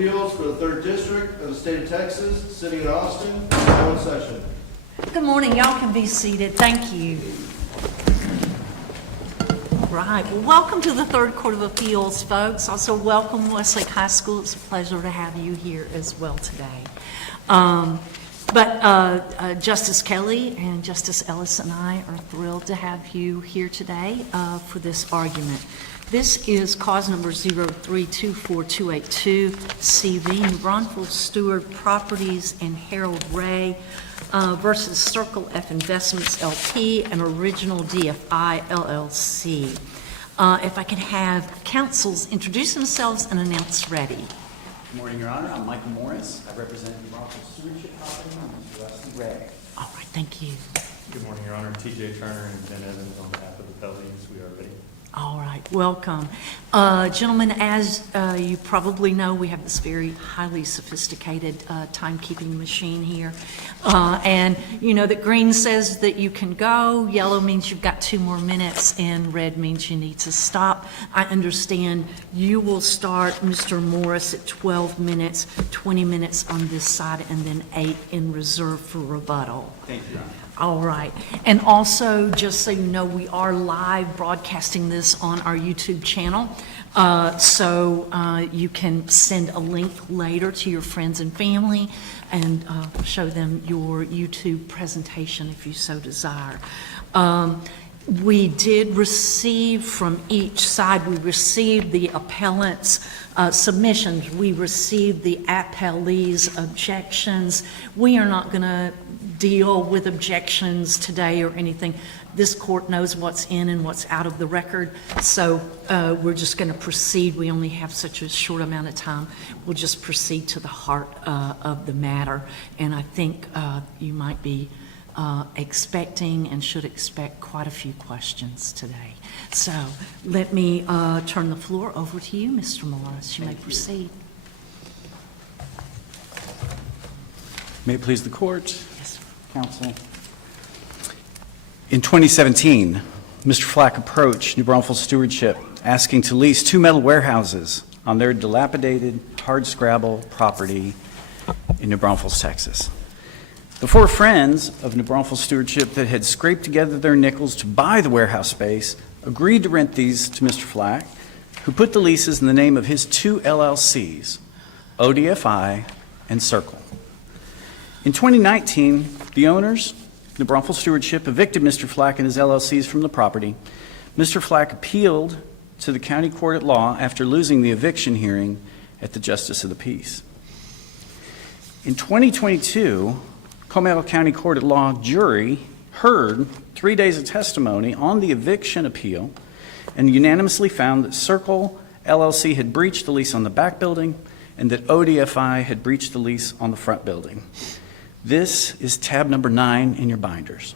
Appeals for the 3rd District of the State of Texas, sitting in Austin, now in session. Good morning. Y'all can be seated. Thank you. All right. Well, welcome to the 3rd Court of Appeals, folks. Also, welcome Westlake High School. It's a pleasure to have you here as well today. Justice Kelly and Justice Ellis and I are thrilled to have you here today for this argument. This is cause number 0324282, CV, New Braunfels Stewart Properties and Harold Ray versus Circle F Investments LP and Original DFI LLC. If I could have counsels introduce themselves and announce ready. Good morning, Your Honor. I'm Michael Morris. I represent New Braunfels Stewardship Property and Mr. Rusty Ray. All right, thank you. Good morning, Your Honor. TJ Turner and Ben Evans on behalf of the Pelleys. We are ready. All right, welcome. Gentlemen, as you probably know, we have this very highly sophisticated timekeeping machine here. And you know that green says that you can go, yellow means you've got 2 more minutes, and red means you need to stop. I understand you will start, Mr. Morris, at 12 minutes, 20 minutes on this side, and then 8 in reserve for rebuttal. Thank you, Your Honor. All right. And also, just so you know, we are live broadcasting this on our YouTube channel. So you can send a link later to your friends and family and show them your YouTube presentation if you so desire. We did receive from each side, we received the appellant's submissions, we received the appellee's objections. We are not going to deal with objections today or anything. This court knows what's in and what's out of the record, so we're just going to proceed. We only have such a short amount of time. We'll just proceed to the heart of the matter, and I think you might be expecting and should expect quite a few questions today. So let me turn the floor over to you, Mr. Morris. You may proceed. May it please the court, Yes, sir. counsel. In 2017, Mr. Flack approached New Braunfels Stewardship asking to lease 2 metal warehouses on their dilapidated, hardscrabble property in New Braunfels, Texas. The 4 friends of New Braunfels Stewardship that had scraped together their nickels to buy the warehouse space agreed to rent these to Mr. Flack, who put the leases in the name of his 2 LLCs, ODFI and Circle. In 2019, the owners, New Braunfels Stewardship, evicted Mr. Flack and his LLCs from the property. Mr. Flack appealed to the county court at law after losing the eviction hearing at the Justice of the Peace. In 2022, Comal County Court at Law jury heard 3 days of testimony on the eviction appeal and unanimously found that Circle LLC had breached the lease on the back building and that ODFI had breached the lease on the front building. This is tab number 9 in your binders.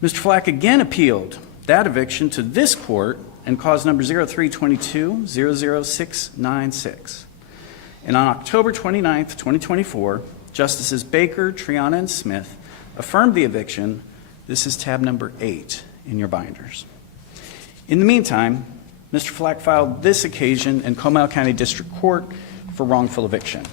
Mr. Flack again appealed that eviction to this court and cause number 0322-00696. And on October 29th, 2024, Justices Baker, Triana, and Smith affirmed the eviction. This is tab number 8 in your binders. In the meantime, Mr. Flack filed this occasion in Comal County District Court for wrongful eviction.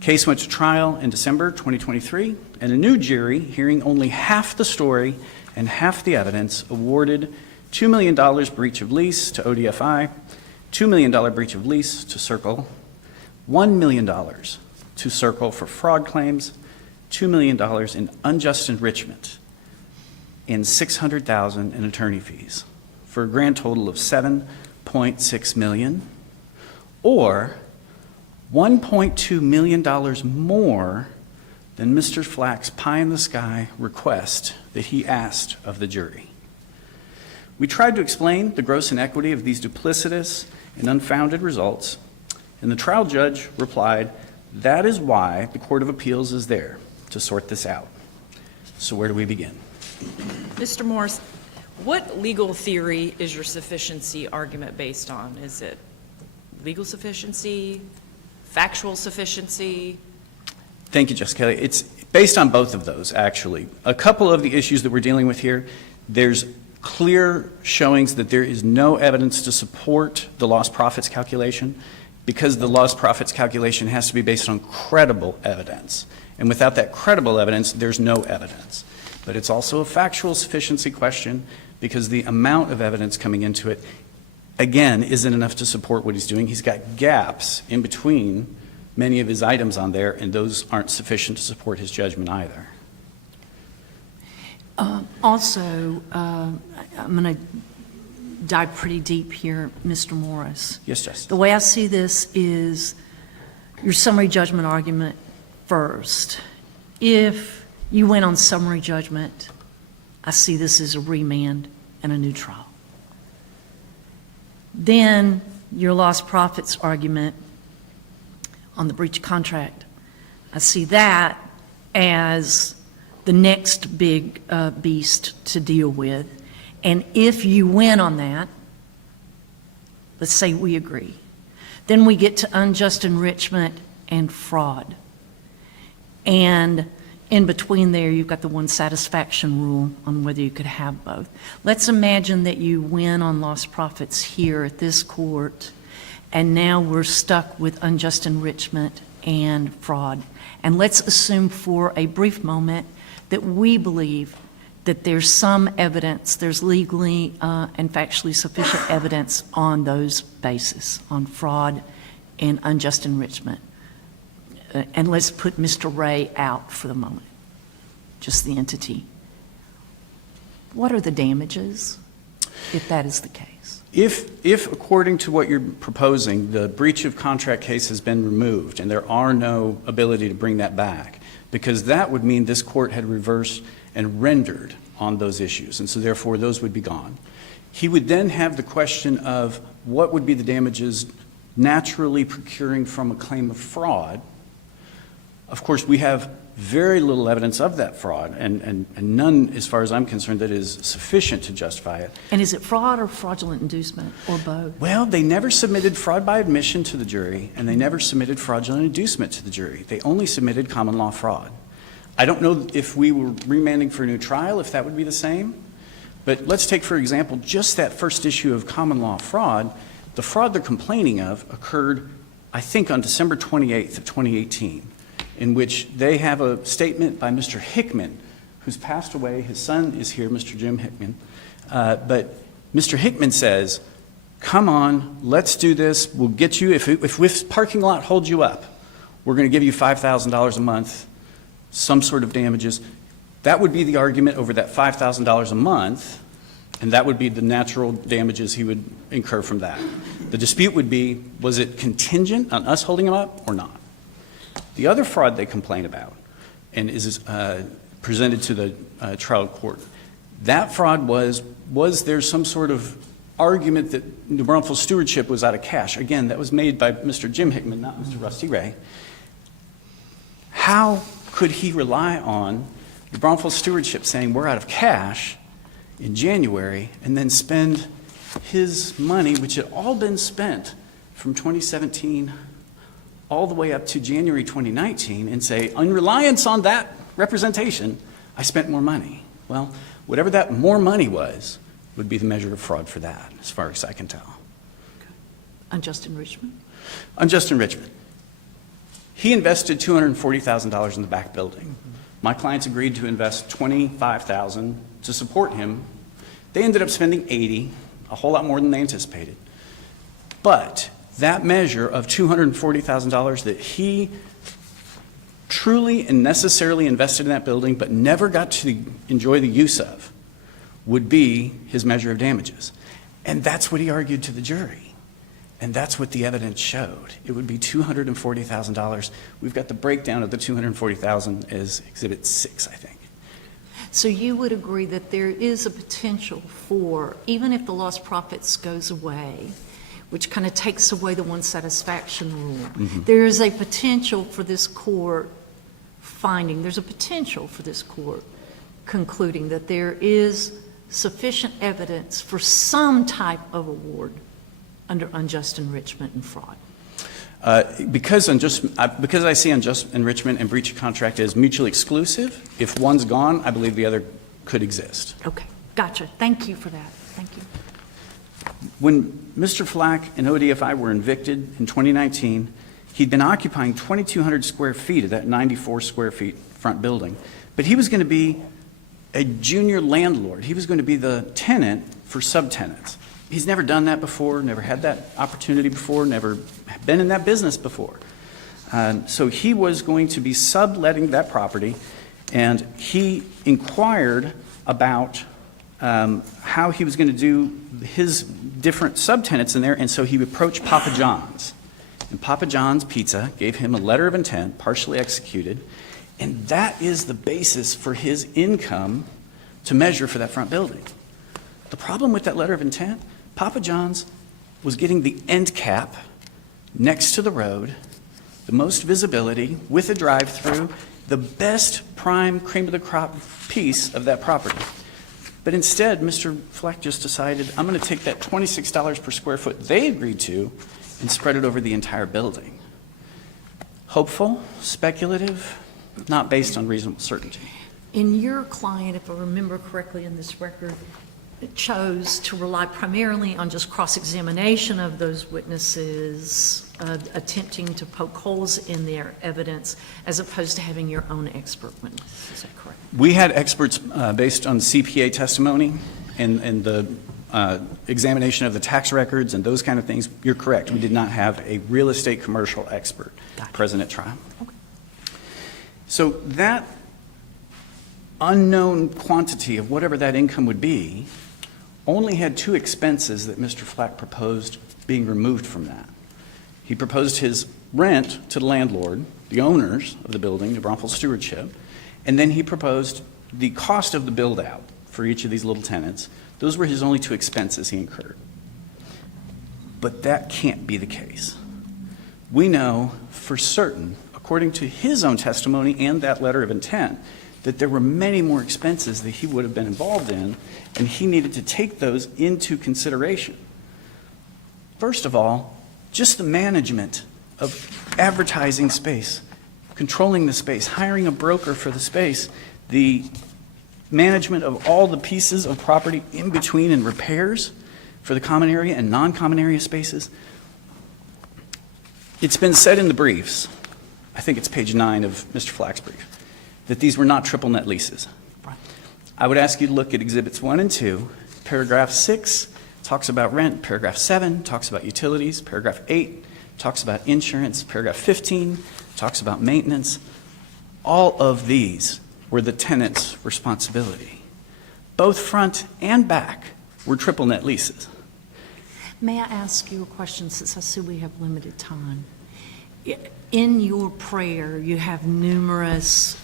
Case went to trial in December 2023, and a new jury, hearing only half the story and half the evidence, awarded $2 million breach of lease to ODFI, $2 million breach of lease to Circle, $1 million to Circle for fraud claims, $2 million in unjust enrichment, and $600,000 in attorney fees, for a grand total of $7.6 million, or $1.2 million more than Mr. Flack's pie-in-the-sky request that he asked of the jury. We tried to explain the gross inequity of these duplicitous and unfounded results, and the trial judge replied, "That is why the Court of Appeals is there, to sort this out." So where do we begin? Mr. Morris, what legal theory is your sufficiency argument based on? Is it legal sufficiency, factual sufficiency? Thank you, Justice Kelly. It's based on both of those, actually. A couple of the issues that we're dealing with here, there's clear showings that there is no evidence to support the lost profits calculation, because the lost profits calculation has to be based on credible evidence. And without that credible evidence, there's no evidence. But it's also a factual sufficiency question because the amount of evidence coming into it, again, isn't enough to support what he's doing. He's got gaps in between many of his items on there, and those aren't sufficient to support his judgment either. Also, I'm going to dive pretty deep here, Mr. Morris. Yes, Justice. The way I see this is your summary judgment argument first. If you went on summary judgment, I see this as a remand and a new trial. Then your lost profits argument on the breach of contract, I see that as the next big beast to deal with. And if you win on that, let's say we agree, then we get to unjust enrichment and fraud. And in between there, you've got the one satisfaction rule on whether you could have both. Let's imagine that you win on lost profits here at this court, and now we're stuck with unjust enrichment and fraud. And let's assume for a brief moment that we believe that there's some evidence, there's legally and factually sufficient evidence on those bases, on fraud and unjust enrichment. And let's put Mr. Ray out for the moment, just the entity. What are the damages if that is the case? If according to what you're proposing, the breach of contract case has been removed and there are no ability to bring that back, because that would mean this court had reversed and rendered on those issues, and so therefore those would be gone. He would then have the question of what would be the damages naturally procuring from a claim of fraud. Of course, we have very little evidence of that fraud, and none, as far as I'm concerned, that is sufficient to justify it. And is it fraud or fraudulent inducement, or both? Well, they never submitted fraud by admission to the jury, and they never submitted fraudulent inducement to the jury. They only submitted common law fraud. I don't know if we were remanding for a new trial, if that would be the same. But let's take, for example, just that first issue of common law fraud. The fraud they're complaining of occurred, I think, on December 28th of 2018, in which they have a statement by Mr. Hickman, who's passed away. His son is here, Mr. Jim Hickman. But Mr. Hickman says, come on, let's do this. We'll get you, if this parking lot holds you up, we're going to give you $5,000 a month, some sort of damages. That would be the argument over that $5,000 a month, and that would be the natural damages he would incur from that. The dispute would be, was it contingent on us holding him up or not? The other fraud they complain about, and is presented to the trial court, that fraud was there some sort of argument that the wrongful stewardship was out of cash? Again, that was made by Mr. Jim Hickman, not Mr. Rusty Ray. How could he rely on the wrongful stewardship saying we're out of cash in January and then spend his money, which had all been spent from 2017 all the way up to January 2019, and say, in reliance on that representation, I spent more money? Well, whatever that more money was would be the measure of fraud for that, as far as I can tell. Unjust enrichment? Unjust enrichment. He invested $240,000 in the back building. My clients agreed to invest $25,000 to support him. They ended up spending $80,000, a whole lot more than they anticipated. But that measure of $240,000 that he truly and necessarily invested in that building but never got to enjoy the use of would be his measure of damages. And that's what he argued to the jury. And that's what the evidence showed. It would be $240,000. We've got the breakdown of the $240,000 as Exhibit 6, I think. So you would agree that there is a potential for, even if the lost profits goes away, which kind of takes away the one satisfaction rule, there is a potential for this court finding, there's a potential for this court concluding that there is sufficient evidence for some type of award under unjust enrichment and fraud. Because I see unjust enrichment and breach of contract as mutually exclusive, if one's gone, I believe the other could exist. Okay, gotcha. Thank you for that. Thank you. When Mr. Flack and ODFI were evicted in 2019, he'd been occupying 2,200 square feet of that 94 square feet front building. But he was going to be a junior landlord. He was going to be the tenant for subtenants. He's never done that before, never had that opportunity before, never been in that business before. So he was going to be subletting that property, and he inquired about how he was going to do his different subtenants in there, and so he approached Papa John's. And Papa John's Pizza gave him a letter of intent, partially executed, and that is the basis for his income to measure for that front building. The problem with that letter of intent, Papa John's was getting the end cap next to the road, the most visibility, with a drive-through, the best prime cream of the crop piece of that property. But instead, Mr. Fleck just decided, I'm going to take that $26 per square foot they agreed to and spread it over the entire building. Hopeful, speculative, not based on reasonable certainty. And your client, if I remember correctly in this record, chose to rely primarily on just cross-examination of those witnesses, attempting to poke holes in their evidence, as opposed to having your own expert witness. Is that correct? We had experts based on CPA testimony and the examination of the tax records and those kind of things. You're correct. We did not have a real estate commercial expert present at trial. Okay. So that unknown quantity of whatever that income would be only had two expenses that Mr. Flack proposed being removed from that. He proposed his rent to the landlord, the owners of the building, the Braunfels Stewardship, and then he proposed the cost of the build-out for each of these little tenants. Those were his only two expenses he incurred. But that can't be the case. We know for certain, according to his own testimony and that letter of intent, that there were many more expenses that he would have been involved in, and he needed to take those into consideration. First of all, just the management of advertising space, controlling the space, hiring a broker for the space, the management of all the pieces of property in between and repairs for the common area and non-common area spaces. It's been said in the briefs, I think it's page 9 of Mr. Flack's brief, that these were not triple net leases. I would ask you to look at Exhibits 1 and 2. Paragraph 6 talks about rent. Paragraph 7 talks about utilities. Paragraph 8 talks about insurance. Paragraph 15 talks about maintenance. All of these were the tenant's responsibility. Both front and back were triple net leases. May I ask you a question, since I see we have limited time? In your prayer, you have numerous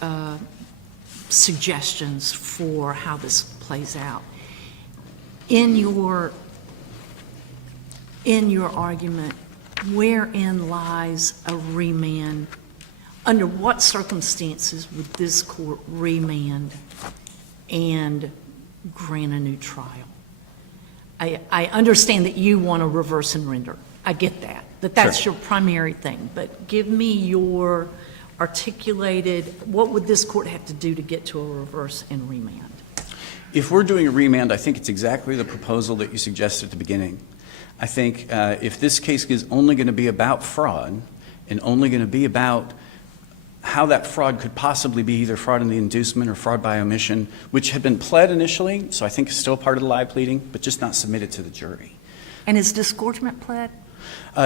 suggestions for how this plays out. In your argument, wherein lies a remand? Under what circumstances would this court remand and grant a new trial? I understand that you want to reverse and render. I get that that's Sure. your primary thing. But give me your articulated, what would this court have to do to get to a reverse and remand? If we're doing a remand, I think it's exactly the proposal that you suggested at the beginning. I think if this case is only going to be about fraud and only going to be about how that fraud could possibly be either fraud in the inducement or fraud by omission, which had been pled initially, so I think is still part of the live pleading, but just not submitted to the jury. And is disgorgement pled?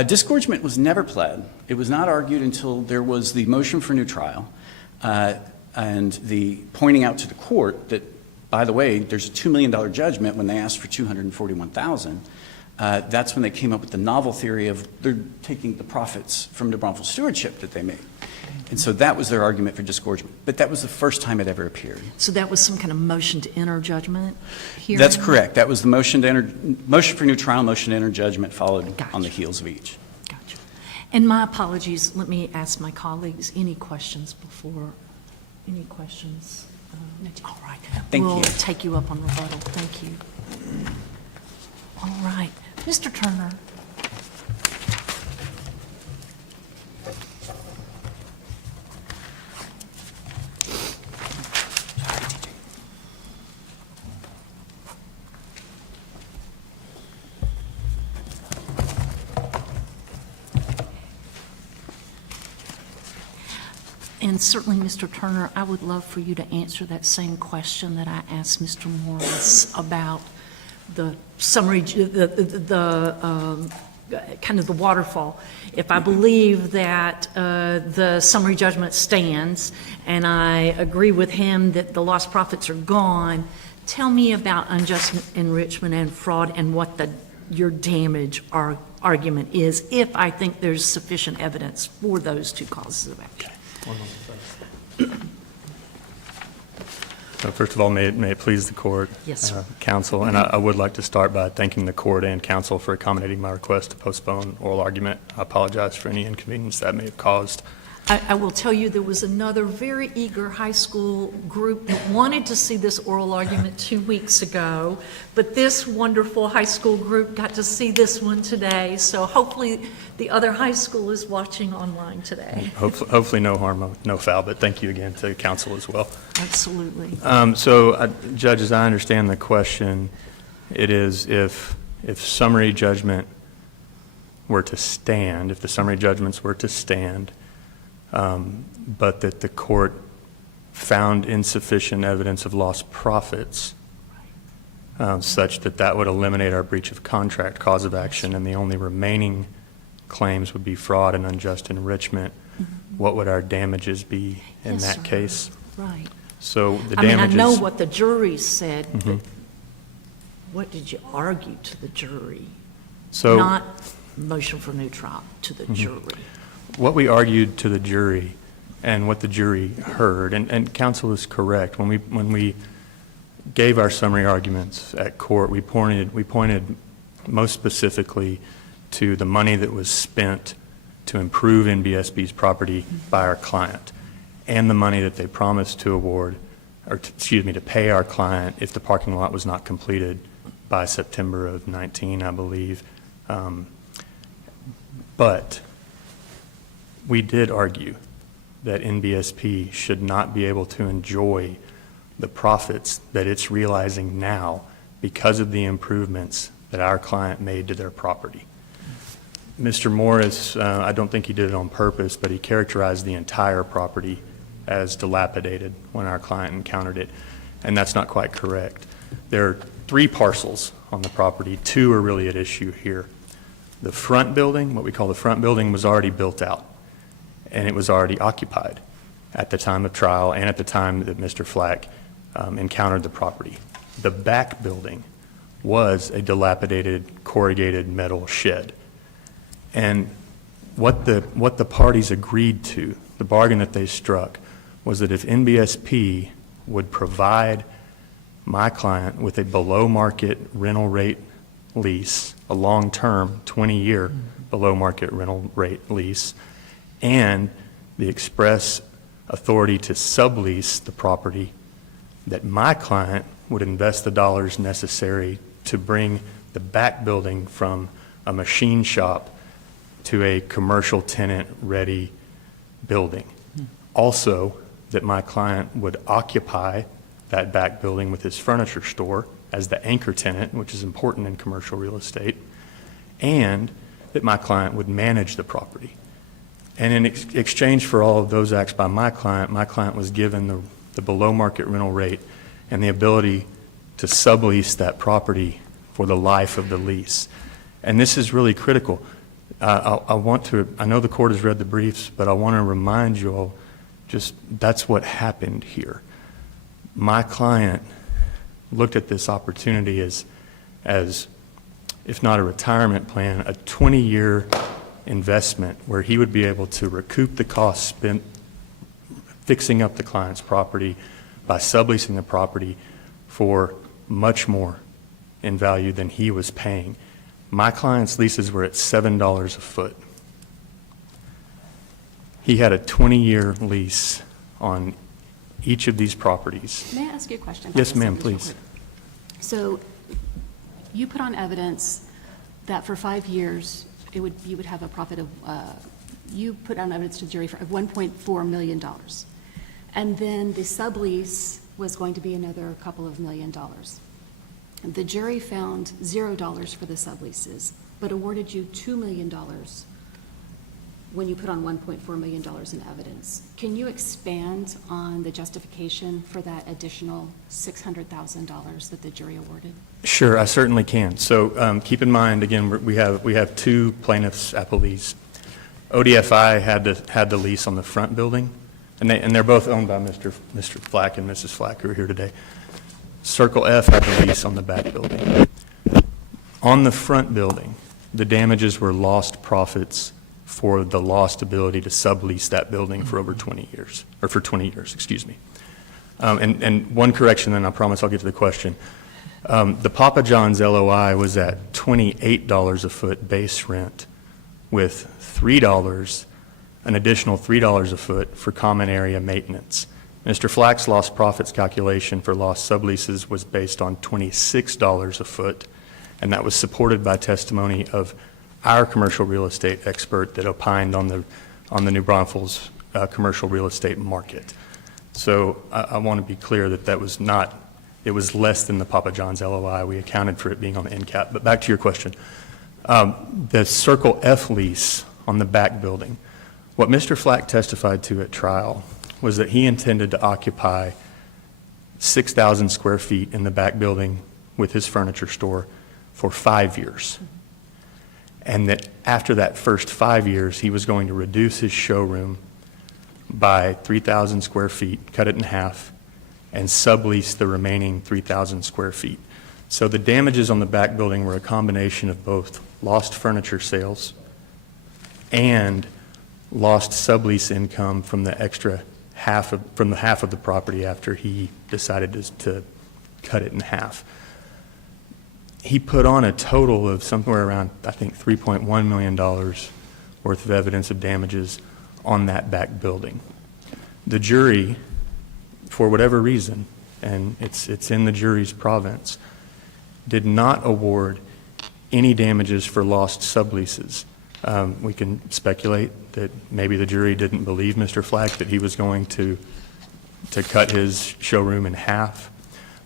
Disgorgement was never pled. It was not argued until there was the motion for new trial and the pointing out to the court that, by the way, there's a $2 million judgment when they asked for $241,000. That's when they came up with the novel theory of they're taking the profits from the Braunfels Stewardship that they made. And so that was their argument for disgorgement. But that was the first time it ever appeared. So that was some kind of motion to enter judgment hearing? That's correct. That was the motion for new trial, motion to enter judgment followed Gotcha. on the heels of each. Gotcha. And my apologies, let me ask my colleagues, any questions before, any questions? All right. Thank We'll you. take you up on rebuttal. Thank you. All right. Mr. Turner. And certainly, Mr. Turner, I would love for you to answer that same question that I asked Mr. Morris about the summary, kind of the waterfall. If I believe that the summary judgment stands, and I agree with him that the lost profits are gone, tell me about unjust enrichment and fraud and what your damage argument is, if I think there's sufficient evidence for those two causes of action. First of all, may it please the court. Yes, sir. Counsel, and I would like to start by thanking the court and counsel for accommodating my request to postpone oral argument. I apologize for any inconvenience that may have caused. I will tell you, there was another very eager high school group that wanted to see this oral argument 2 weeks ago, but this wonderful high school group got to see this one today, so hopefully the other high school is watching online today. Hopefully no harm, no foul, but thank you again to counsel as well. Absolutely. Judge, as I understand the question, it is if summary judgment were to stand, if the summary judgments were to stand, but that the court found insufficient evidence of lost profits, such that that would eliminate our breach of contract cause of action, and the only remaining claims would be fraud and unjust enrichment, what would our damages be in Yes, that sir. case? Right. So the I mean, I damages. know what the jury said, but what did you argue to the jury? So Not motion for new trial, to the jury. what we argued to the jury and what the jury heard, and counsel is correct, when we gave our summary arguments at court, we pointed most specifically to the money that was spent to improve NBSB's property by our client, and the money that they promised to award, to pay our client if the parking lot was not completed by September of 19, I believe. But we did argue that NBSP should not be able to enjoy the profits that it's realizing now because of the improvements that our client made to their property. Mr. Morris, I don't think he did it on purpose, but he characterized the entire property as dilapidated when our client encountered it, and that's not quite correct. There are 3 parcels on the property. 2 are really at issue here. The front building, what we call the front building, was already built out, and it was already occupied at the time of trial and at the time that Mr. Flack encountered the property. The back building was a dilapidated corrugated metal shed. And what the parties agreed to, the bargain that they struck, was that if NBSP would provide my client with a below-market rental rate lease, a long-term 20-year below-market rental rate lease, and the express authority to sublease the property, that my client would invest the dollars necessary to bring the back building from a machine shop to a commercial tenant-ready building. Also, that my client would occupy that back building with his furniture store as the anchor tenant, which is important in commercial real estate, and that my client would manage the property. And in exchange for all of those acts by my client was given the below-market rental rate and the ability to sublease that property for the life of the lease. And this is really critical. I know the court has read the briefs, but I want to remind you all, just that's what happened here. My client looked at this opportunity as, if not a retirement plan, a 20-year investment where he would be able to recoup the costs spent fixing up the client's property by subleasing the property for much more in value than he was paying. My client's leases were at $7 a foot. He had a 20-year lease on each of these properties. May I ask you a question? Yes, ma'am, Just real please. quick. So you put on evidence that for 5 years, you would have a profit of, you put on evidence to the jury of $1.4 million. And then the sublease was going to be another couple of $1 million. The jury found $0 for the subleases, but awarded you $2 million when you put on $1.4 million in evidence. Can you expand on the justification for that additional $600,000 that the jury awarded? Sure, I certainly can. So keep in mind, again, we have two plaintiffs' appellees. ODFI had the lease on the front building, and they're both owned by Mr. Flack and Mrs. Flack, who are here today. Circle F had the lease on the back building. On the front building, the damages were lost profits for the lost ability to sublease that building for over 20 years, or for 20 years, excuse me. And one correction, then I promise I'll get to the question. The Papa John's LOI was at $28 a foot base rent with an additional $3 a foot for common area maintenance. Mr. Flack's lost profits calculation for lost subleases was based on $26 a foot, and that was supported by testimony of our commercial real estate expert that opined on the New Braunfels commercial real estate market. So I want to be clear that was not, it was less than the Papa John's LOI. We accounted for it being on the end cap. But back to your question. The Circle F lease on the back building, what Mr. Flack testified to at trial was that he intended to occupy 6,000 square feet in the back building with his furniture store for 5 years. And that after that first 5 years, he was going to reduce his showroom by 3,000 square feet, cut it in half, and sublease the remaining 3,000 square feet. So the damages on the back building were a combination of both lost furniture sales and lost sublease income from the extra half of the property after he decided to cut it in half. He put on a total of somewhere around, I think, $3.1 million worth of evidence of damages on that back building. The jury, for whatever reason, and it's in the jury's province, did not award any damages for lost subleases. We can speculate that maybe the jury didn't believe Mr. Flack that he was going to cut his showroom in half.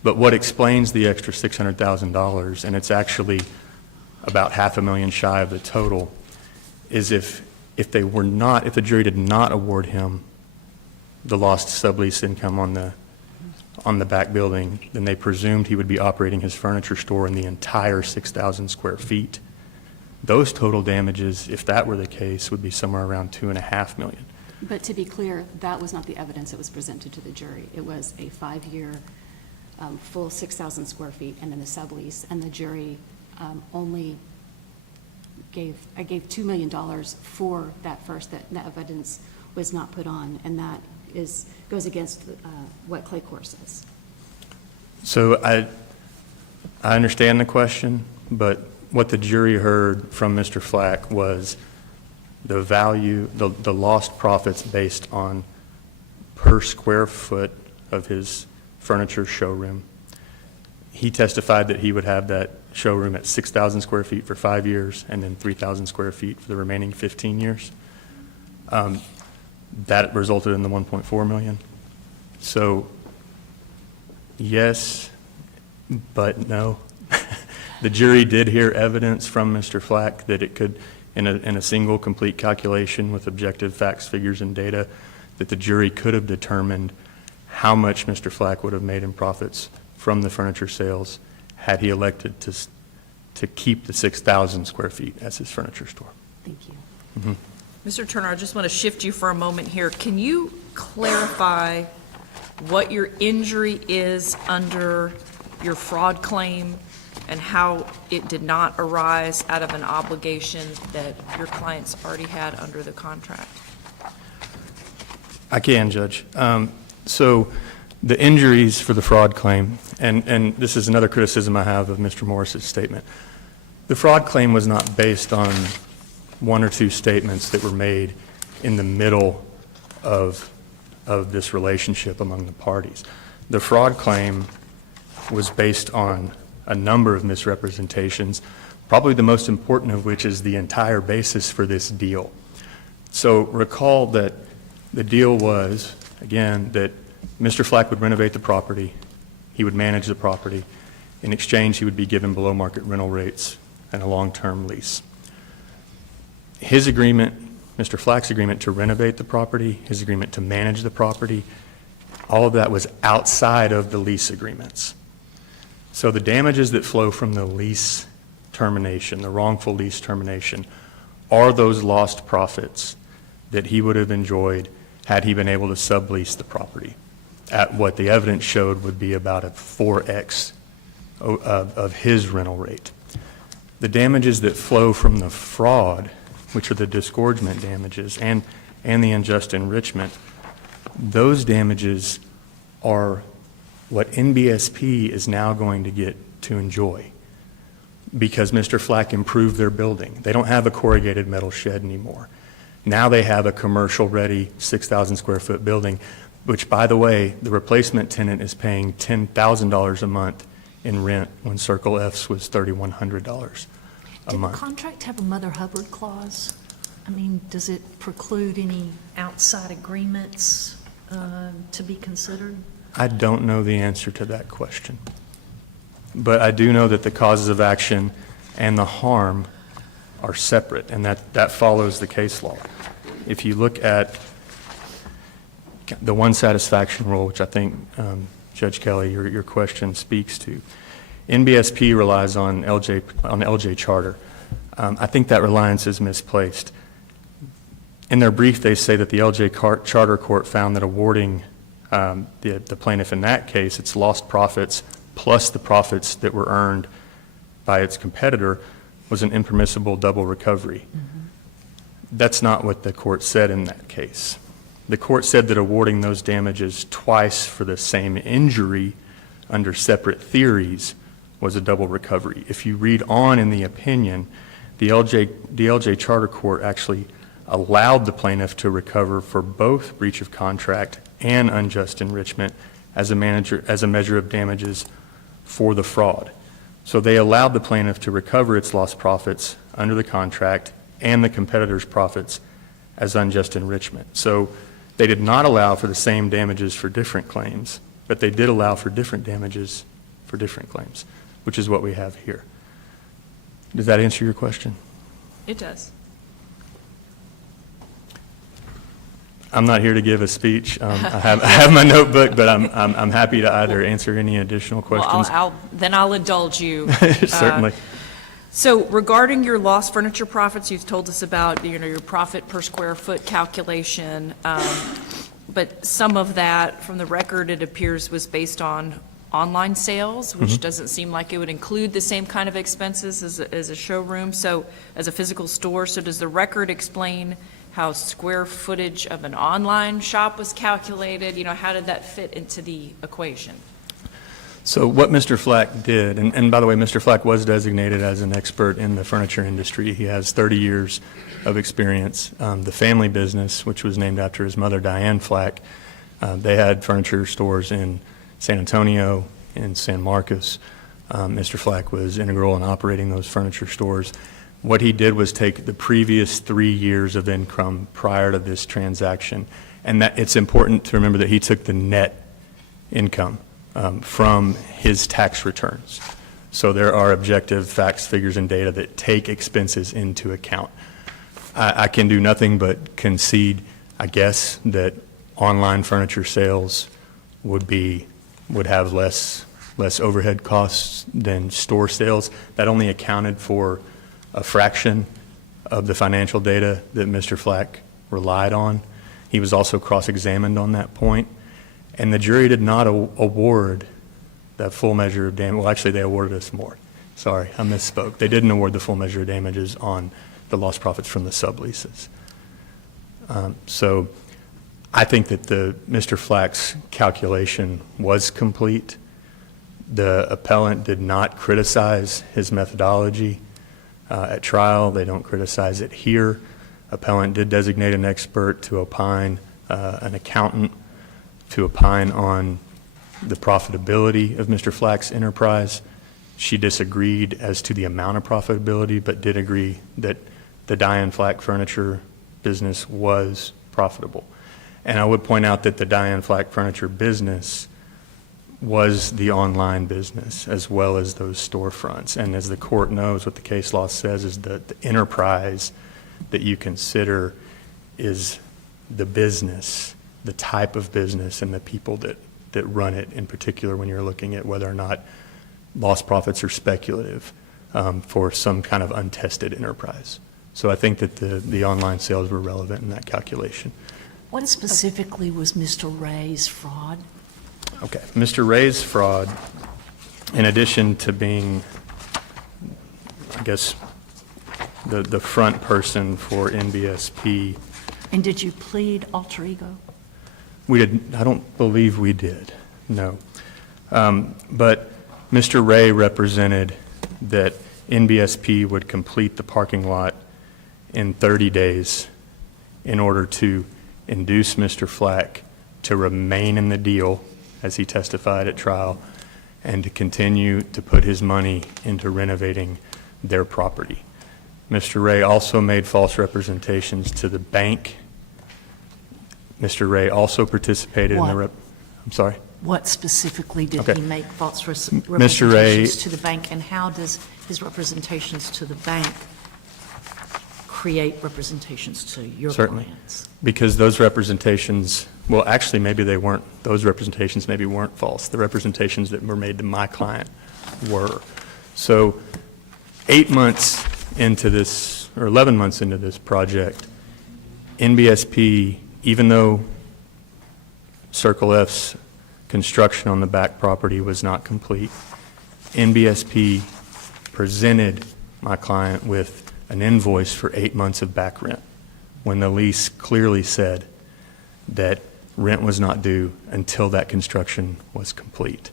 But what explains the extra $600,000, and it's actually about $500,000 shy of the total, is if the jury did not award him the lost sublease income on the back building, then they presumed he would be operating his furniture store in the entire 6,000 square feet. Those total damages, if that were the case, would be somewhere around $2.5 million. But to be clear, that was not the evidence that was presented to the jury. It was a 5-year full 6,000 square feet and then the sublease, and the jury only gave $2 million for that first, that evidence was not put on, and that goes against what Clay Court says. So I understand the question, but what the jury heard from Mr. Flack was the value, the lost profits based on per square foot of his furniture showroom. He testified that he would have that showroom at 6,000 square feet for 5 years and then 3,000 square feet for the remaining 15 years. That resulted in the $1.4 million. So yes, but no. The jury did hear evidence from Mr. Flack that it could, in a single complete calculation with objective facts, figures, and data, that the jury could have determined how much Mr. Flack would have made in profits from the furniture sales had he elected to keep the 6,000 square feet as his furniture store. Thank you. Mr. Turner, I just want to shift you for a moment here. Can you clarify what your injury is under your fraud claim and how it did not arise out of an obligation that your clients already had under the contract? I can, Judge. So the injuries for the fraud claim, and this is another criticism I have of Mr. Morris's statement. The fraud claim was not based on one or two statements that were made in the middle of this relationship among the parties. The fraud claim was based on a number of misrepresentations, probably the most important of which is the entire basis for this deal. So recall that the deal was, again, that Mr. Flack would renovate the property, he would manage the property. In exchange, he would be given below market rental rates and a long-term lease. His agreement Mr. Flack's agreement to renovate the property, his agreement to manage the property, all of that was outside of the lease agreements. So the damages that flow from the lease termination, the wrongful lease termination, are those lost profits that he would have enjoyed had he been able to sublease the property at what the evidence showed would be about a 4x of his rental rate. The damages that flow from the fraud, which are the disgorgement damages and the unjust enrichment, those damages are what NBSP is now going to get to enjoy because Mr. Flack improved their building. They don't have a corrugated metal shed anymore. Now they have a commercial-ready 6,000 square foot building, which, by the way, the replacement tenant is paying $10,000 a month in rent when Circle F's was $3,100 a Did the month. contract have a Mother Hubbard clause? I mean, does it preclude any outside agreements to be considered? I don't know the answer to that question. But I do know that the causes of action and the harm are separate, and that follows the case law. If you look at the one satisfaction rule, which I think, Judge Kelly, your question speaks to, NBSP relies on LJ Charter. I think that reliance is misplaced. In their brief, they say that the LJ Charter Court found that awarding the plaintiff in that case its lost profits plus the profits that were earned by its competitor was an impermissible double recovery. Mm-hmm. That's not what the court said in that case. The court said that awarding those damages twice for the same injury under separate theories was a double recovery. If you read on in the opinion, the LJ Charter Court actually allowed the plaintiff to recover for both breach of contract and unjust enrichment as a measure of damages for the fraud. So they allowed the plaintiff to recover its lost profits under the contract and the competitor's profits as unjust enrichment. So they did not allow for the same damages for different claims, but they did allow for different damages for different claims, which is what we have here. Does that answer your question? It does. I'm not here to give a speech. I have my notebook, but I'm happy to either answer any additional questions. Well, I'll indulge you. Certainly. So regarding your lost furniture profits, you've told us about, your profit per square foot calculation, but some of that, from the record, it appears was based on online sales, which doesn't seem like it would include the same kind of expenses as a showroom, so as a physical store. So does the record explain how square footage of an online shop was calculated? How did that fit into the equation? So what Mr. Flack did, and by the way, Mr. Flack was designated as an expert in the furniture industry. He has 30 years of experience. The family business, which was named after his mother, Diane Flack, they had furniture stores in San Antonio, in San Marcos. Mr. Flack was integral in operating those furniture stores. What he did was take the previous 3 years of income prior to this transaction, and that it's important to remember that he took the net income from his tax returns. So there are objective facts, figures, and data that take expenses into account. I can do nothing but concede, I guess, that online furniture sales would have less overhead costs than store sales. That only accounted for a fraction of the financial data that Mr. Flack relied on. He was also cross-examined on that point. And the jury did not award that full measure of damage. Well, actually, they awarded us more. Sorry, I misspoke. They didn't award the full measure of damages on the lost profits from the subleases. So I think that Mr. Flack's calculation was complete. The appellant did not criticize his methodology at trial. They don't criticize it here. Appellant did designate an expert to opine, an accountant to opine on the profitability of Mr. Flack's enterprise. She disagreed as to the amount of profitability, but did agree that the Diane Flack furniture business was profitable. And I would point out that the Diane Flack furniture business was the online business as well as those storefronts. And as the court knows, what the case law says is that the enterprise that you consider is the business, the type of business and the people that run it, in particular when you're looking at whether or not lost profits are speculative for some kind of untested enterprise. So I think that the online sales were relevant in that calculation. What specifically was Mr. Ray's fraud? Okay, Mr. Ray's fraud, in addition to being, I guess, the front person for NBSP, And did you plead alter ego? I don't believe we did, no. But Mr. Ray represented that NBSP would complete the parking lot in 30 days in order to induce Mr. Flack to remain in the deal, as he testified at trial, and to continue to put his money into renovating their property. Mr. Ray also made false representations to the bank. Mr. Ray also participated in the What? I'm sorry? What specifically did Okay. he make false Mr. Ray- representations to the bank? And how does his representations to the bank create representations to your Certainly. clients? Because those representations, well, actually, maybe they weren't, those representations maybe weren't false. The representations that were made to my client were. So 8 months into this, or 11 months into this project, NBSP, even though Circle F's construction on the back property was not complete, NBSP presented my client with an invoice for 8 months of back rent, when the lease clearly said that rent was not due until that construction was complete.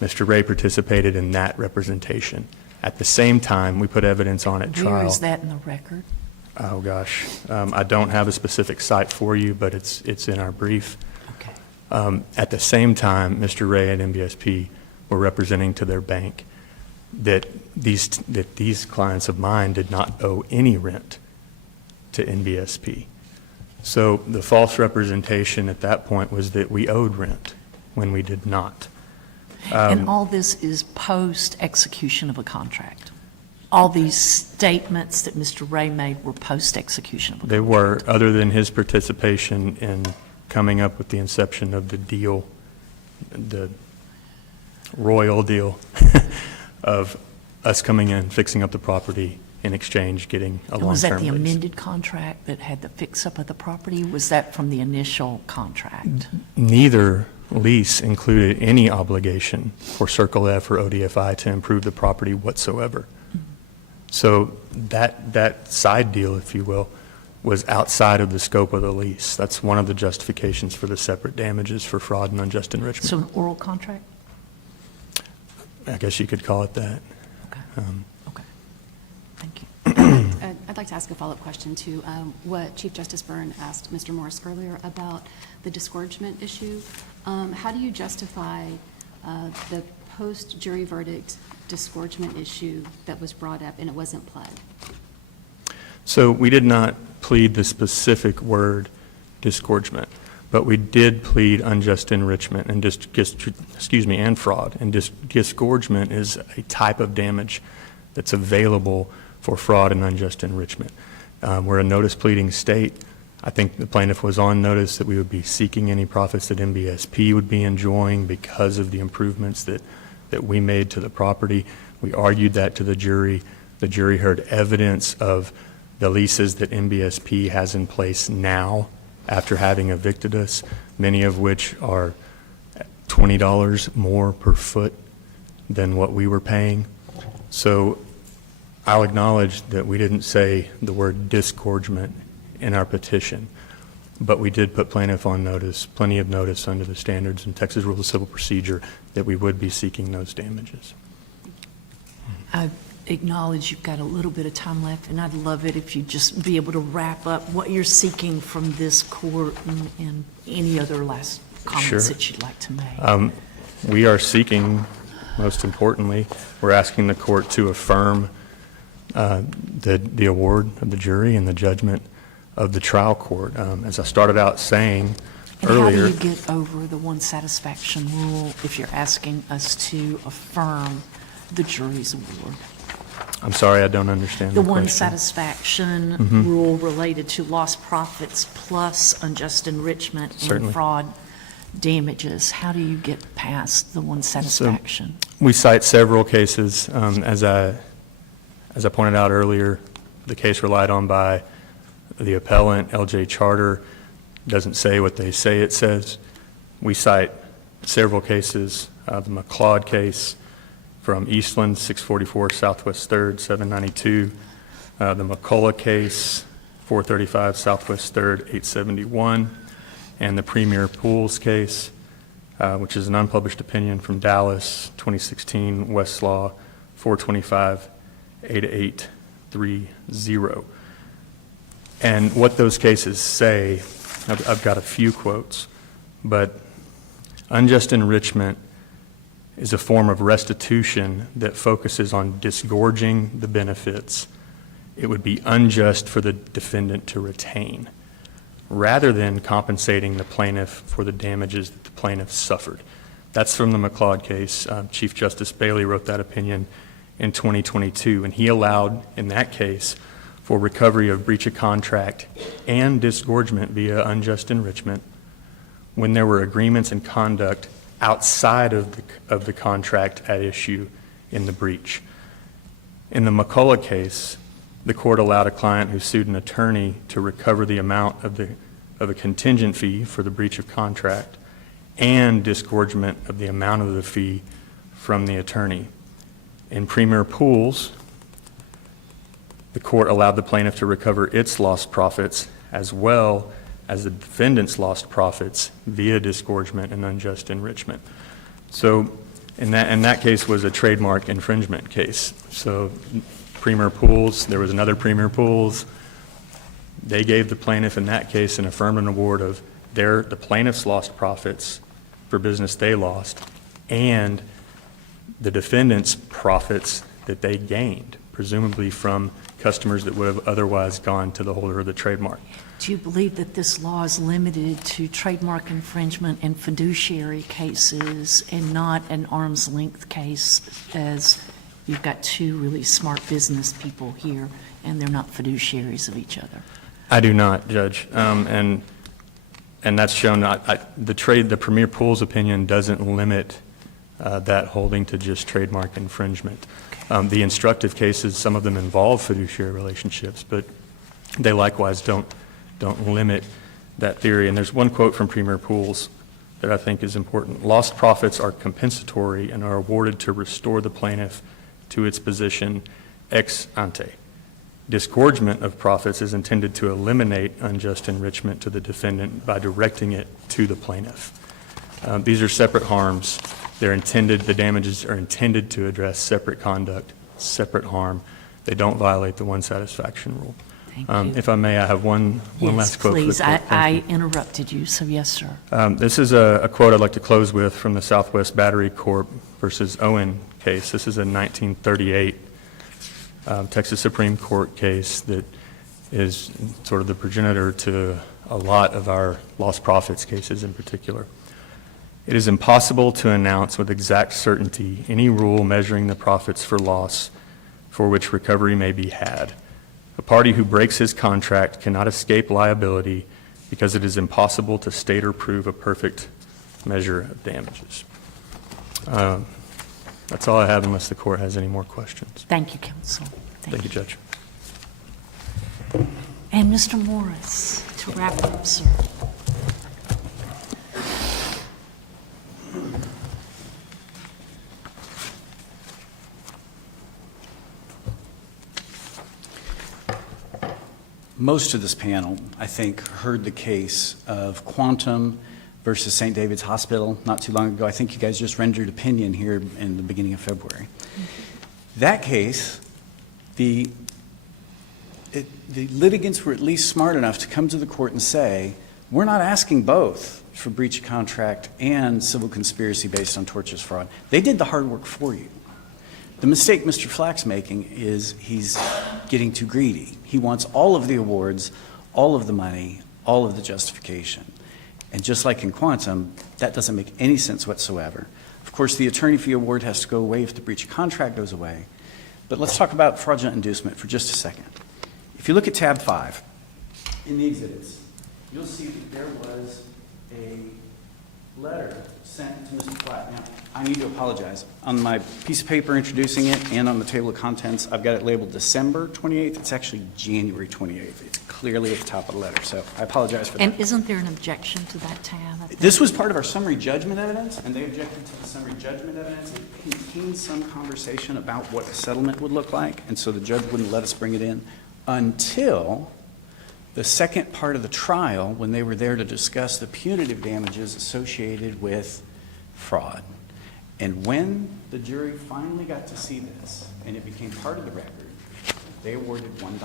Mr. Ray participated in that representation. At the same time, we put evidence on at trial. Where is that in the record? Oh, gosh. I don't have a specific site for you, but it's in our brief. Okay. At the same time, Mr. Ray and NBSP were representing to their bank that these clients of mine did not owe any rent to NBSP. So the false representation at that point was that we owed rent when we did not. And all this is post-execution of a contract? All these statements that Mr. Ray made were post-execution of a contract? They were, other than his participation in coming up with the inception of the deal, the royal deal of us coming in, fixing up the property, in exchange getting a And was long-term that the lease. amended contract that had the fix-up of the property? Was that from the initial contract? Neither lease included any obligation for Circle F or ODFI to improve the property whatsoever. So that side deal, if you will, was outside of the scope of the lease. That's one of the justifications for the separate damages for fraud and unjust enrichment. So an oral contract? I guess you could call it that. Okay, okay. Thank you. I'd like to ask a follow-up question to what Chief Justice Byrne asked Mr. Morris earlier about the disgorgement issue. How do you justify the post-jury verdict disgorgement issue that was brought up and it wasn't pled? So we did not plead the specific word disgorgement, but we did plead unjust enrichment and and fraud. And disgorgement is a type of damage that's available for fraud and unjust enrichment. We're a notice pleading state. I think the plaintiff was on notice that we would be seeking any profits that NBSP would be enjoying because of the improvements that we made to the property. We argued that to the jury. The jury heard evidence of the leases that NBSP has in place now after having evicted us, many of which are $20 more per foot than what we were paying. So I'll acknowledge that we didn't say the word disgorgement in our petition, but we did put plaintiff on notice, plenty of notice under the standards and Texas Rules of Civil Procedure that we would be seeking those damages. I acknowledge you've got a little bit of time left, and I'd love it if you'd just be able to wrap up what you're seeking from this court and any other last comments Sure. that you'd like to make. We are seeking, most importantly, we're asking the court to affirm the award of the jury and the judgment of the trial court. As I started out saying And earlier. how do you get over the one satisfaction rule if you're asking us to affirm the jury's award? I'm sorry, I don't understand The the one question. satisfaction rule related to lost profits plus unjust enrichment and Certainly. fraud damages. How do you get past the one satisfaction? We cite several cases. As I pointed out earlier, the case relied on by the appellant, LJ Charter, doesn't say what they say it says. We cite several cases, the McLeod case from Eastland, 644 Southwest 3rd, 792, the McCullough case, 435 Southwest 3rd, 871, and the Premier Pools case, which is an unpublished opinion from Dallas, 2016, Westlaw, 425, 8830. And what those cases say, I've got a few quotes, but unjust enrichment is a form of restitution that focuses on disgorging the benefits it would be unjust for the defendant to retain, rather than compensating the plaintiff for the damages that the plaintiff suffered. That's from the McLeod case. Chief Justice Bailey wrote that opinion in 2022, and he allowed, in that case, for recovery of breach of contract and disgorgement via unjust enrichment when there were agreements and conduct outside of the contract at issue in the breach. In the McCullough case, the court allowed a client who sued an attorney to recover the amount of a contingent fee for the breach of contract and disgorgement of the amount of the fee from the attorney. In Premier Pools, the court allowed the plaintiff to recover its lost profits as well as the defendant's lost profits via disgorgement and unjust enrichment. So in that case was a trademark infringement case. So Premier Pools, there was another Premier Pools. They gave the plaintiff in that case an affirmative award of the plaintiff's lost profits for business they lost and the defendant's profits that they gained, presumably from customers that would have otherwise gone to the holder of the trademark. Do you believe that this law is limited to trademark infringement and fiduciary cases and not an arm's length case, as you've got two really smart business people here and they're not fiduciaries of each other? I do not, Judge. And that's shown, the Premier Pools opinion doesn't limit that holding to just trademark infringement. The instructive cases, some of them involve fiduciary relationships, but they likewise don't limit that theory. And there's one quote from Premier Pools that I think is important. Lost profits are compensatory and are awarded to restore the plaintiff to its position ex ante. Disgorgement of profits is intended to eliminate unjust enrichment to the defendant by directing it to the plaintiff. These are separate harms. The damages are intended to address separate conduct, separate harm. They don't violate the one satisfaction rule. Thank you. If I may, I have one last quote. Yes, please. For the court. Thank I interrupted you, so yes, sir. This is a quote I'd like to close with from the Southwest Battery Corp. Versus Owen case. This is a 1938 Texas Supreme Court case that is sort of the progenitor to a lot of our lost profits cases in particular. It is impossible to announce with exact certainty any rule measuring the profits for loss for which recovery may be had. A party who breaks his contract cannot escape liability because it is impossible to state or prove a perfect measure of damages. That's all I have unless the court has any more questions. Thank you, counsel. Thank you, Judge. And Mr. Morris, to wrap up, sir. Most of this panel, I think, heard the case of Quantum versus St. David's Hospital not too long ago. I think you guys just rendered opinion here in the beginning of February. That case, the litigants were at least smart enough to come to the court and say, we're not asking both for breach of contract and civil conspiracy based on tortious fraud. They did the hard work for you. The mistake Mr. Flack's making is he's getting too greedy. He wants all of the awards, all of the money, all of the justification. And just like in Quantum, that doesn't make any sense whatsoever. Of course, the attorney fee award has to go away if the breach of contract goes away. But let's talk about fraudulent inducement for just a second. If you look at tab 5, in the exhibits, you'll see that there was a letter sent to Mr. Flack. Now, I need to apologize. On my piece of paper introducing it and on the table of contents, I've got it labeled December 28th. It's actually January 28th. It's clearly at the top of the letter, so I apologize for that. And isn't there an objection to that tab? This was part of our summary judgment evidence, and they objected to the summary judgment evidence. It contained some conversation about what a settlement would look like, and so the judge wouldn't let us bring it in until the second part of the trial, when they were there to discuss the punitive damages associated with fraud. And when the jury finally got to see this, and it became part of the record, they awarded $1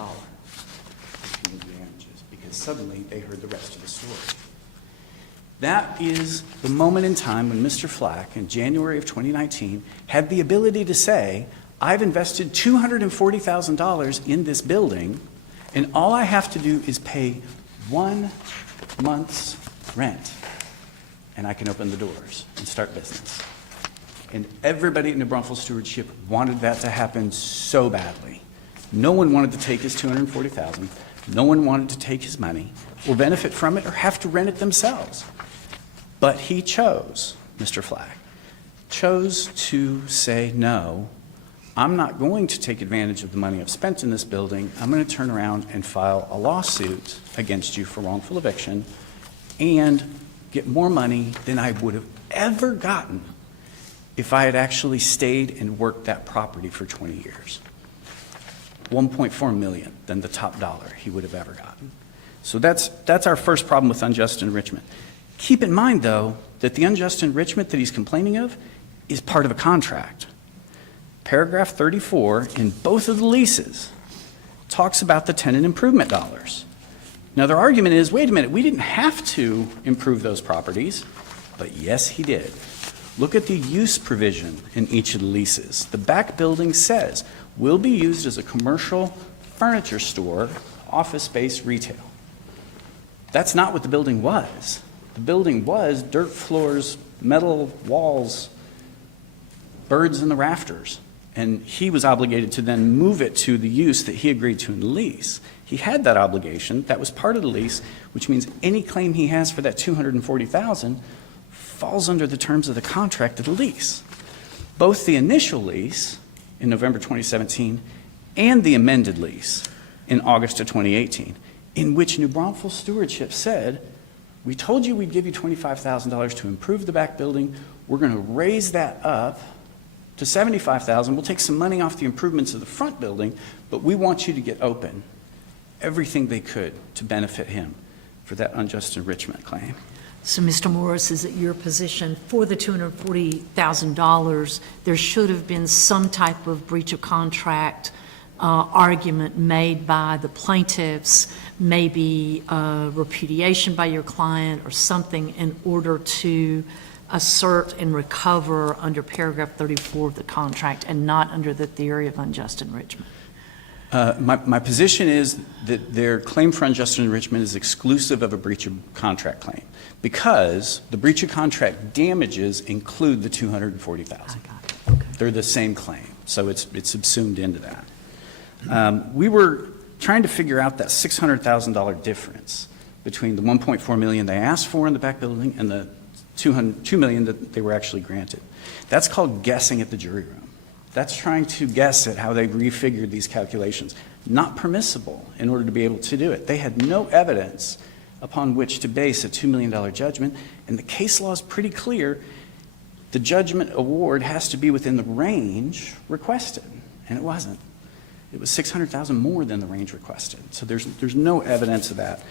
for punitive damages, because suddenly they heard the rest of the story. That is the moment in time when Mr. Flack, in January of 2019, had the ability to say, I've invested $240,000 in this building, and all I have to do is pay 1 month's rent, and I can open the doors and start business. And everybody at New Braunfels Stewardship wanted that to happen so badly. No one wanted to take his $240,000. No one wanted to take his money or benefit from it or have to rent it themselves. But he chose, Mr. Flack, chose to say, no, I'm not going to take advantage of the money I've spent in this building. I'm going to turn around and file a lawsuit against you for wrongful eviction and get more money than I would have ever gotten if I had actually stayed and worked that property for 20 years. $1.4 million than the top dollar he would have ever gotten. So that's our first problem with unjust enrichment. Keep in mind, though, that the unjust enrichment that he's complaining of is part of a contract. Paragraph 34 in both of the leases talks about the tenant improvement dollars. Now, their argument is, wait a minute, we didn't have to improve those properties, but yes, he did. Look at the use provision in each of the leases. The back building says, will be used as a commercial furniture store, office space, retail. That's not what the building was. The building was dirt floors, metal walls, birds in the rafters. And he was obligated to then move it to the use that he agreed to in the lease. He had that obligation. That was part of the lease, which means any claim he has for that $240,000 falls under the terms of the contract of the lease. Both the initial lease in November 2017 and the amended lease in August of 2018, in which New Braunfels Stewardship said, we told you we'd give you $25,000 to improve the back building. We're going to raise that up to $75,000. We'll take some money off the improvements of the front building, but we want you to get open. Everything they could to benefit him for that unjust enrichment claim. So, Mr. Morris, is it your position for the $240,000, there should have been some type of breach of contract argument made by the plaintiffs, maybe repudiation by your client or something in order to assert and recover under paragraph 34 of the contract and not under the theory of unjust enrichment? My position is that their claim for unjust enrichment is exclusive of a breach of contract claim because the breach of contract damages include the $240,000. They're the same claim, so it's subsumed into that. We were trying to figure out that $600,000 difference between the $1.4 million they asked for in the back building and the $2 million that they were actually granted. That's called guessing at the jury room. That's trying to guess at how they refigured these calculations. Not permissible in order to be able to do it. They had no evidence upon which to base a $2 million judgment, and the case law is pretty clear. The judgment award has to be within the range requested, and it wasn't. It was $600,000 more than the range requested. So there's no evidence of that.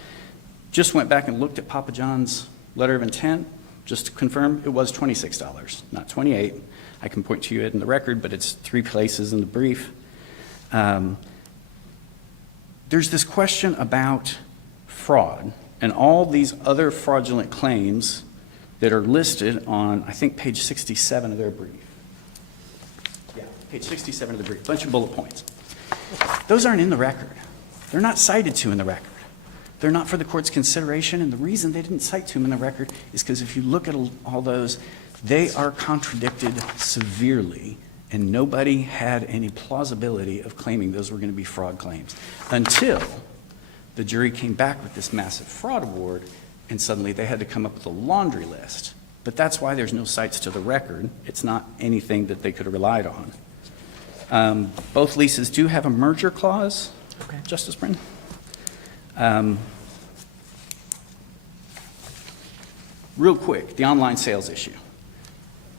Just went back and looked at Papa John's letter of intent, just to confirm it was $26, not $28. I can point to you in the record, but it's 3 places in the brief. There's this question about fraud and all these other fraudulent claims that are listed on, I think, page 67 of their brief. Yeah, page 67 of the brief, a bunch of bullet points. Those aren't in the record. They're not cited to in the record. They're not for the court's consideration, and the reason they didn't cite to them in the record is because if you look at all those, they are contradicted severely and nobody had any plausibility of claiming those were going to be fraud claims until the jury came back with this massive fraud award, and suddenly they had to come up with a laundry list. But that's why there's no cites to the record. It's not anything that they could have relied on. Both leases do have a merger clause, Okay. Justice Brennan. Real quick, the online sales issue.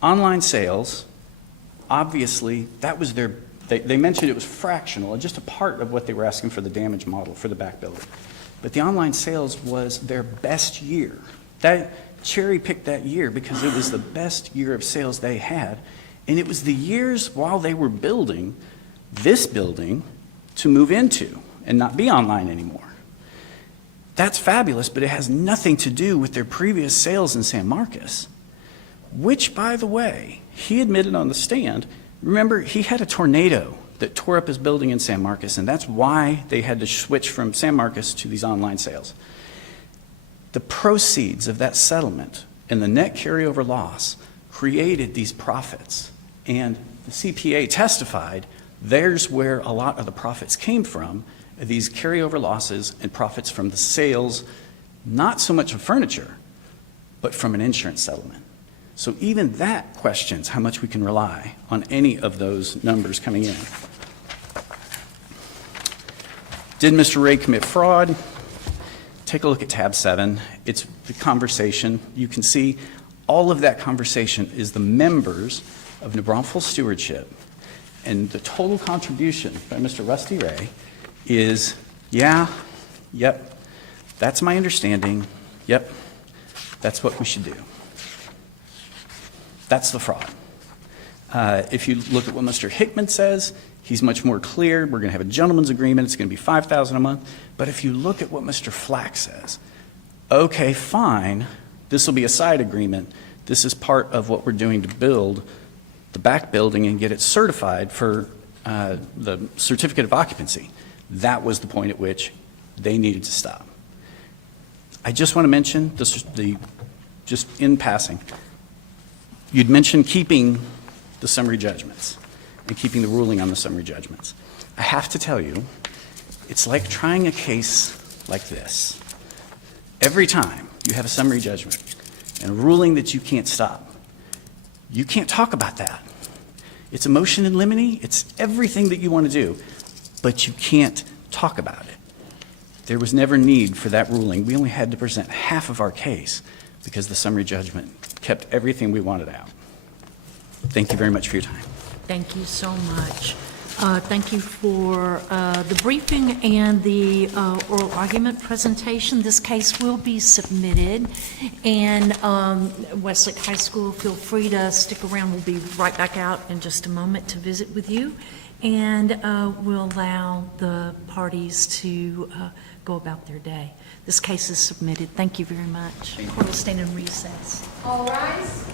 Online sales, obviously, that was they mentioned it was fractional, just a part of what they were asking for the damage model for the back building. But the online sales was their best year. That Cherry picked that year because it was the best year of sales they had. And it was the years while they were building this building to move into and not be online anymore. That's fabulous, but it has nothing to do with their previous sales in San Marcos, which, by the way, he admitted on the stand. Remember, he had a tornado that tore up his building in San Marcos, and that's why they had to switch from San Marcos to these online sales. The proceeds of that settlement and the net carryover loss created these profits, and the CPA testified there's where a lot of the profits came from, these carryover losses and profits from the sales, not so much of furniture, but from an insurance settlement. So even that questions how much we can rely on any of those numbers coming in. Did Mr. Ray commit fraud? Take a look at tab 7. It's the conversation. You can see all of that conversation is the members of New Braunfels Stewardship, and the total contribution by Mr. Rusty Ray is, yeah, yep, that's my understanding, yep, that's what we should do. That's the fraud. If you look at what Mr. Hickman says, he's much more clear. We're going to have a gentleman's agreement. It's going to be $5,000 a month. But if you look at what Mr. Flack says, okay, fine, this will be a side agreement. This is part of what we're doing to build the back building and get it certified for the certificate of occupancy. That was the point at which they needed to stop. I just want to mention, just in passing, you'd mentioned keeping the summary judgments and keeping the ruling on the summary judgments. I have to tell you, it's like trying a case like this. Every time you have a summary judgment and a ruling that you can't stop, you can't talk about that. It's a motion in limine, it's everything that you want to do, but you can't talk about it. There was never need for that ruling. We only had to present half of our case because the summary judgment kept everything we wanted out. Thank you very much for your time. Thank you so much. Thank you for the briefing and the oral argument presentation. This case will be submitted, and Westlake High School, feel free to stick around. We'll be right back out in just a moment to visit with you, and we'll allow the parties to go about their day. This case is submitted. Thank you very much. Court will stand in recess. All rise.